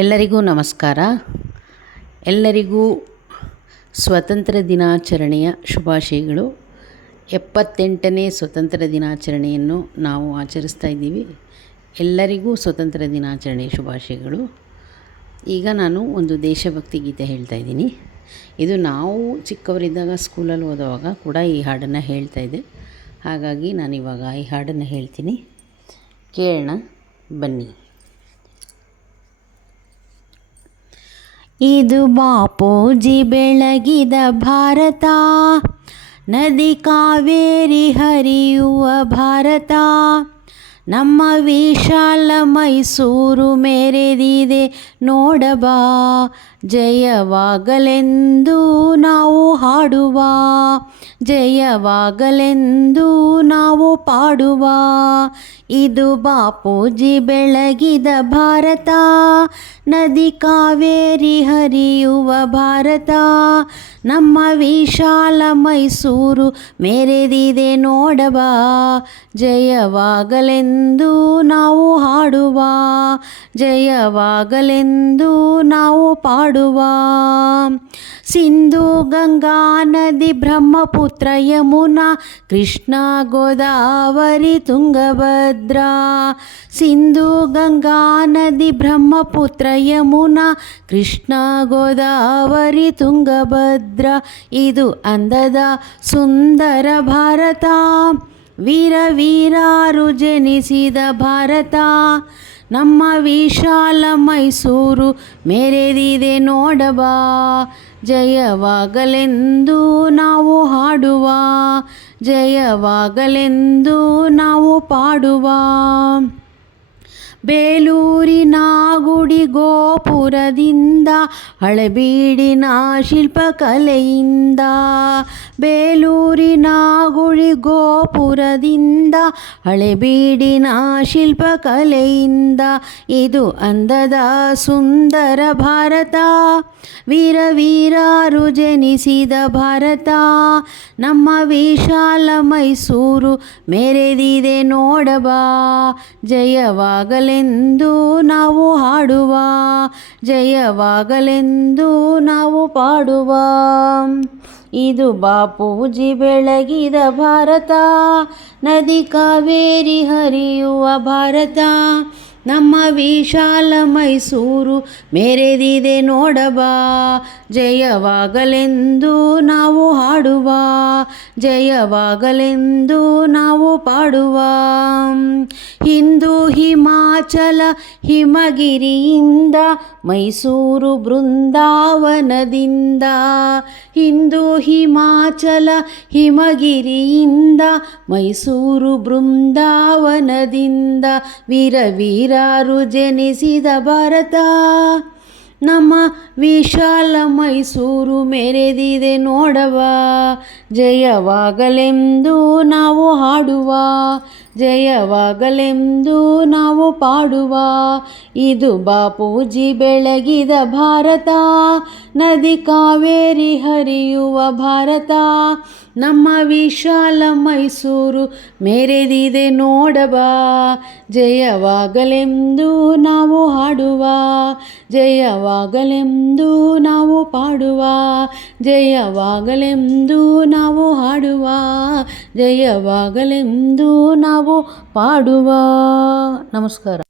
ಎಲ್ಲರಿಗೂ ನಮಸ್ಕಾರ. ಎಲ್ಲರಿಗೂ ಸ್ವತಂತ್ರ ದಿನಾಚರಣೆಯ ಶುಭಾಶಯಗಳು. ಎಪ್ಪತ್ತೆಂಟನೇ ಸ್ವತಂತ್ರ ದಿನಾಚರಣೆಯನ್ನು ನಾವು ಆಚರಿಸ್ತಾ ಇದ್ದೀವಿ. ಎಲ್ಲರಿಗೂ ಸ್ವತಂತ್ರ ದಿನಾಚರಣೆಯ ಶುಭಾಶಯಗಳು. ಈಗ ನಾನು ಒಂದು ದೇಶಭಕ್ತಿ ಗೀತೆ ಹೇಳ್ತಾ ಇದ್ದೀನಿ. ಇದು ನಾವು ಚಿಕ್ಕವರಿದ್ದಾಗ ಸ್ಕೂಲಲ್ಲಿ ಓದುವಾಗ ಕೂಡ ಈ ಹಾಡನ್ನು ಹೇಳ್ತಾ ಇದ್ದೆ. ಹಾಗಾಗಿ ನಾನಿವಾಗ ಈ ಹಾಡನ್ನು ಹೇಳ್ತೀನಿ. ಕೇಳೋಣ ಬನ್ನಿ. ಇದು ಬಾಪೂಜಿ ಬೆಳಗಿದ ಭಾರತ. ನದಿ ಕಾವೇರಿ ಹರಿಯುವ ಭಾರತ. ನಮ್ಮ ವಿಶಾಲ ಮೈಸೂರು ಮೆರೆದಿದೆ. ನೋಡಬಾ, ಜಯವಾಗಲೆಂದು ನಾವು ಹಾಡುವ, ಜಯವಾಗಲೆಂದು ನಾವು ಪಾಡುವ. ಇದು ಬಾಪೂಜಿ ಬೆಳಗಿದ ಭಾರತ, ನದಿ ಕಾವೇರಿ ಹರಿಯುವ ಭಾರತ. ನಮ್ಮ ವಿಶಾಲ ಮೈಸೂರು ಮೆರೆದಿದೆ. ನೋಡಬಾ, ಜಯವಾಗಲೆಂದು ನಾವು ಹಾಡುವ, ಜಯವಾಗಲೆಂದು ನಾವು ಪಾಡುವ. ಸಿಂಧು ಗಂಗಾ ನದಿ ಬ್ರಹ್ಮಪುತ್ರ ಯಮುನಾ, ಕೃಷ್ಣ ಗೋದಾವರಿ ತುಂಗಭದ್ರ. ಸಿಂಧು ಗಂಗಾ ನದಿ ಬ್ರಹ್ಮಪುತ್ರ ಯಮುನಾ, ಕೃಷ್ಣ ಗೋದಾವರಿ ತುಂಗಭದ್ರ. ಇದು ಅಂದದ ಸುಂದರ ಭಾರತ. ವೀರ ವೀರಾರು ಜನಿಸಿದ ಭಾರತ. ನಮ್ಮ ವಿಶಾಲ ಮೈಸೂರು ಮೇರೆದಿದೆ ನೋಡಬಾ. ಜಯವಾಗಲೆಂದು ನಾವು ಹಾಡುವ, ಜಯವಾಗಲೆಂದು ನಾವು ಪಾಡುವ. ಬೇಲೂರಿನ ಗುಡಿ ಗೋಪುರದಿಂದ ಹಳೆಬೀಡಿನ ಶಿಲ್ಪಕಲೆಯಿಂದ, ಬೇಲೂರಿನ ಗುಡಿ ಗೋಪುರದಿಂದ ಹಳೆಬೀಡಿನ ಶಿಲ್ಪಕಲೆಯಿಂದ, ಇದು ಅಂದದ ಸುಂದರ ಭಾರತ. ವೀರ ವೀರಾರು ಜನಿಸಿದ ಭಾರತ. ನಮ್ಮ ವಿಶಾಲ ಮೈಸೂರು ಮೆರೆದಿದೆ ನೋಡಬಾ. ಜಯವಾಗಲೆಂದು ನಾವು ಹಾಡುವ ಜಯವಾಗಲೆಂದು ನಾವು ಪಾಡುವ. ಇದು ಬಾಪೂಜಿ ಬೆಳಗಿದ ಭಾರತ ನದಿ ಕಾವೇರಿ ಹರಿಯುವ ಭಾರತ. ನಮ್ಮ ವಿಶಾಲ ಮೈಸೂರು ಮೇರೆದಿದೆ ನೋಡಬಾ, ಜಯವಾಗಲೆಂದು ನಾವು ಹಾಡುವ, ಜಯವಾಗಲೆಂದು ನಾವು ಪಾಡುವ. ಹಿಂದೂ ಹಿಮಾಚಲ ಹಿಮಗಿರಿಯಿಂದ, ಮೈಸೂರು ಬೃಂದಾವನದಿಂದ. ಹಿಂದೂ ಹಿಮಾಚಲ ಹಿಮಗಿರಿಯಿಂದ, ಮೈಸೂರು ಬೃಂದಾವನದಿಂದ. ವೀರ ವೀರ ವೀರಾರು ಜನಿಸಿದ ಭಾರತ? ನಮ್ಮ ವಿಶಾಲ ಮೈಸೂರು ಮೆರೆದಿದೆ ನೋಡವ. ಜಯವಾಗಲೆಂದು ನಾವು ಹಾಡುವ. ಜಯವಾಗಲೆಂದು ನಾವು ಪಾಡುವ. ಇದು ಬಾಪೂಜಿ ಬೆಳಗಿದ ಭಾರತ. ನದಿ ಕಾವೇರಿ ಹರಿಯುವ ಭಾರತ. ನಮ್ಮ ವಿಶಾಲ ಮೈಸೂರು ಮೇರೆದಿದೆ ನೋಡಬಾ ಜಯವಾಗಲೆಂದು ನಾವು ಹಾಡುವ, ಜಯವಾಗಲೆಂದು ನಾವು ಪಾಡುವ, ಜಯವಾಗಲೆಂದು ನಾವು ಹಾಡುವ, ಜಯವಾಗಲೆಂದು ನಾವು ಪಾಡುವ. ನಮಸ್ಕಾರ.